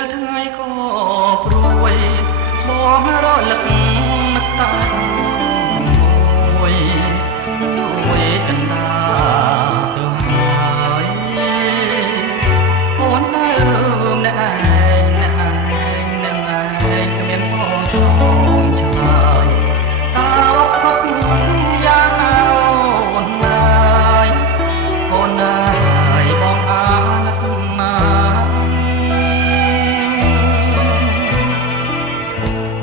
លថ្ងៃក៏ព្រួយបងរលឹកនឹកតាមួយចន្ទាទៅហើយអូននៅម្នាក់ឯងនឹងឯងគ្មានបងចង់ឆ្លើយតើអត់យ៉ាងណាអូនអើយបងអាណិតណា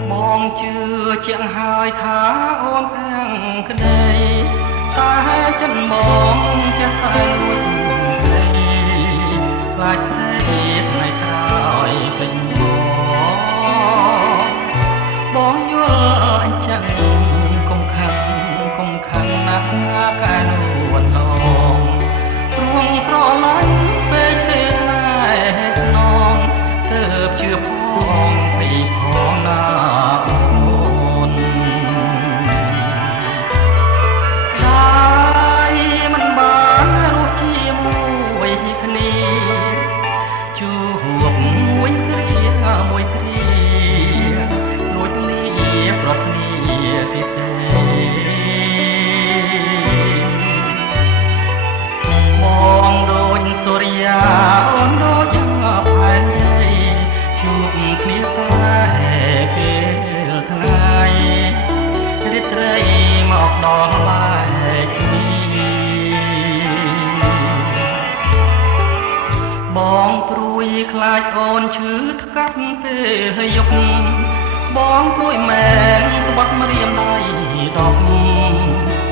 បងជឿជាក់ហើយថាអូនខាងក្តីតែចិនបងចេះតែលួចខ្លាចតែថ្ងៃក្រោយពេញបងយល់អញ្ចឹងកុំខឹងណាស់កែនួនឡងព្រោះស្រឡាញ់ពេកទេតែខ្នងទើបជឿផងពីផងណាអូនហើយមិនបានរស់ជាមួយគ្នាជួបមួយគ្រាមួយគ្រាលួចលាប្រត់គ្នាទេបងដូចសូរិយាអូនដូចផែនដីជួបគ្នាតែពេលថ្ងៃរាត្រីមកដល់បែកគ្នាបងព្រួយខ្លាចអូនឈឺថ្កាត់ពេលយប់បងព្រួយមែនស្បាត់ម្រាមដៃដប់